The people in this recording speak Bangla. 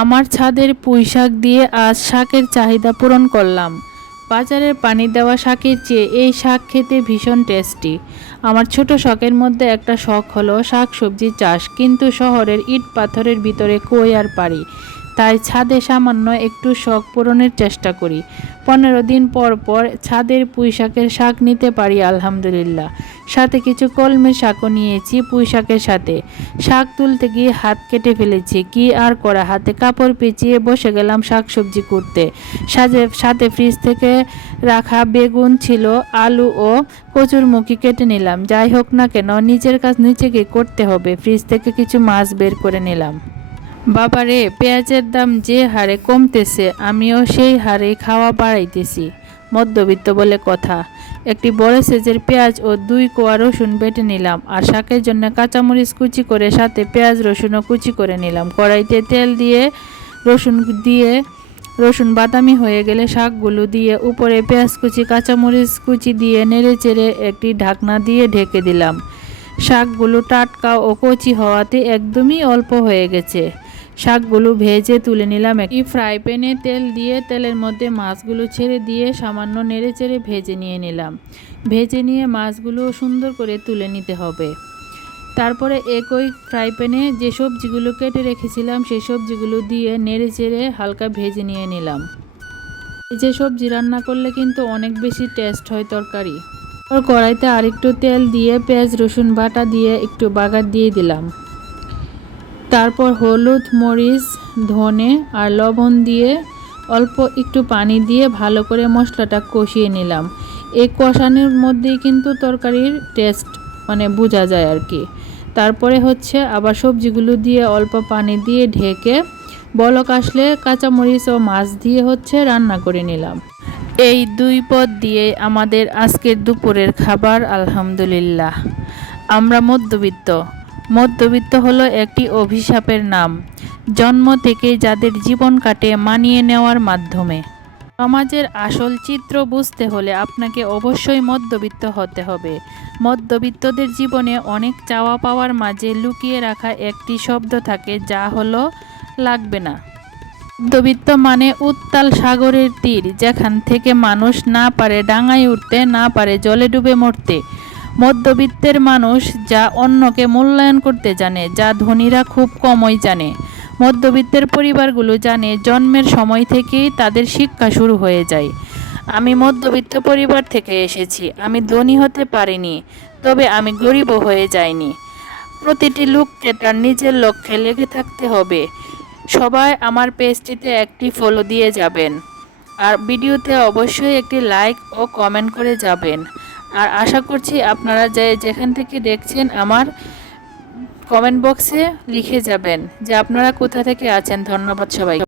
আমার ছাদের পুঁই শাক দিয়ে আজ শাকের চাহিদা পূরণ করলাম। বাজারের পানি দেওয়া শাকের চেয়ে এই শাক খেতে ভীষণ টেস্টি। আমার ছোট শখের মধ্যে একটা শখ হলো শাক সবজি চাষ, কিন্তু শহরের ইট পাথরের ভিতরে কই আর পারি? তাই ছাদে সামান্য একটু শখ পূরণের চেষ্টা করি। পনেরো দিন পর পর ছাদের পুঁই শাকের শাক নিতে পারি, আলহামদুলিল্লাহ। সাথে কিছু কলমের শাকও নিয়েছি পুঁই শাকের সাথে। শাক তুলতে গিয়ে হাত কেটে ফেলেছি, কি আর করা? হাতে কাপড় পেঁচিয়ে বসে গেলাম শাক সবজি করতে। সাথে সাথে ফ্রিজ থেকে রাখা বেগুন ছিল, আলু ও কচুরমুখী কেটে নিলাম। যাই হোক না কেন, নিজের কাজ নিচেকে করতে হবে। ফ্রিজ থেকে কিছু মাছ বের করে নিলাম। বাবারে, পেঁয়াজের দাম যে হারে কমতেছে, আমিও সেই হারে খাওয়া বাড়াইতেছি, মধ্যবিত্ত বলে কথা। একটি বড় সাইজের পেঁয়াজ ও দুই কোয়া রসুন বেটে নিলাম আর শাকের জন্য কাঁচামরিচ কুচি করে সাথে পেঁয়াজ, রসুনও কুচি করে নিলাম। কড়াইতে তেল দিয়ে রসুন দিয়ে রসুন বাদামি হয়ে গেলে শাকগুলো দিয়ে উপরে পেঁয়াজ কুচি, কাঁচামরিচ কুচি দিয়ে নেড়ে চেড়ে একটি ঢাকনা দিয়ে ঢেকে দিলাম। শাকগুলো টাটকা ও কচি হওয়াতে একদমই অল্প হয়ে গেছে। শাকগুলো ভেজে তুলে নিলাম। একটি ফ্রাই প্যানে তেল দিয়ে তেলের মধ্যে মাছগুলো ছেড়ে দিয়ে সামান্য নেড়ে চেড়ে ভেজে নিয়ে নিলাম। ভেজে নিয়ে মাছগুলো সুন্দর করে তুলে নিতে হবে। তারপরে একই ফ্রাই প্যানে যে সবজিগুলো কেটে রেখেছিলাম, সেই সবজিগুলো দিয়ে নেড়ে চেড়ে হালকা ভেজে নিয়ে নিলাম। যে সবজি রান্না করলে কিন্তু অনেক বেশি টেস্ট হয় তরকারি। কড়াইতে আরেকটু তেল দিয়ে পেঁয়াজ, রসুন বাটা দিয়ে একটু বাগার দিয়ে দিলাম। তারপর হলুদ, মরিচ, ধনে আর লবণ দিয়ে অল্প একটু পানি দিয়ে ভালো করে মশলাটা কষিয়ে নিলাম। এই কষানোর মধ্যেই কিন্তু তরকারির টেস্ট মানে বোঝা যায় আর কি। তারপরে হচ্ছে আবার সবজিগুলো দিয়ে অল্প পানি দিয়ে ঢেকে বলক আসলে কাঁচামরিচ ও মাছ দিয়ে হচ্ছে রান্না করে নিলাম। এই দুই পদ দিয়ে আমাদের আজকের দুপুরের খাবার আলহামদুলিল্লাহ। আমরা মধ্যবিত্ত মধ্যবিত্ত হলো একটি অভিশাপের নাম, জন্ম থেকে যাদের জীবন কাটে মানিয়ে নেওয়ার মাধ্যমে। সমাজের আসল চিত্র বুঝতে হলে আপনাকে অবশ্যই মধ্যবিত্ত হতে হবে। মধ্যবিত্তদের জীবনে অনেক চাওয়া পাওয়ার মাঝে লুকিয়ে রাখা একটি শব্দ থাকে, যা হলো লাগবে না। মধ্যবিত্ত মানে উত্তাল সাগরের তীর, যেখান থেকে মানুষ না পারে ডাঙায় উঠতে, না পারে জলে ডুবে মরতে। মধ্যবিত্তের মানুষ যা অন্যকে মূল্যায়ন করতে জানে, যা ধনীরা খুব কমই জানে। মধ্যবিত্তের পরিবারগুলো জানে, জন্মের সময় থেকেই তাদের শিক্ষা শুরু হয়ে যায়। আমি মধ্যবিত্ত পরিবার থেকে এসেছি, আমি ধনী হতে পারিনি, তবে আমি গরিবও হয়ে যাইনি। প্রতিটি লোককে তার নিজের লক্ষ্যে লেগে থাকতে হবে। সবাই আমার পেজটিতে একটি ফলো দিয়ে যাবেন। আর ভিডিওতে অবশ্যই একটি লাইক ও কমেন্ট করে যাবেন। আর আশা করছি আপনারা যে যেখান থেকে দেখছেন আমার কমেন্ট বক্সে লিখে যাবেন যে আপনারা কোথা থেকে আছেন। ধন্যবাদ সবাই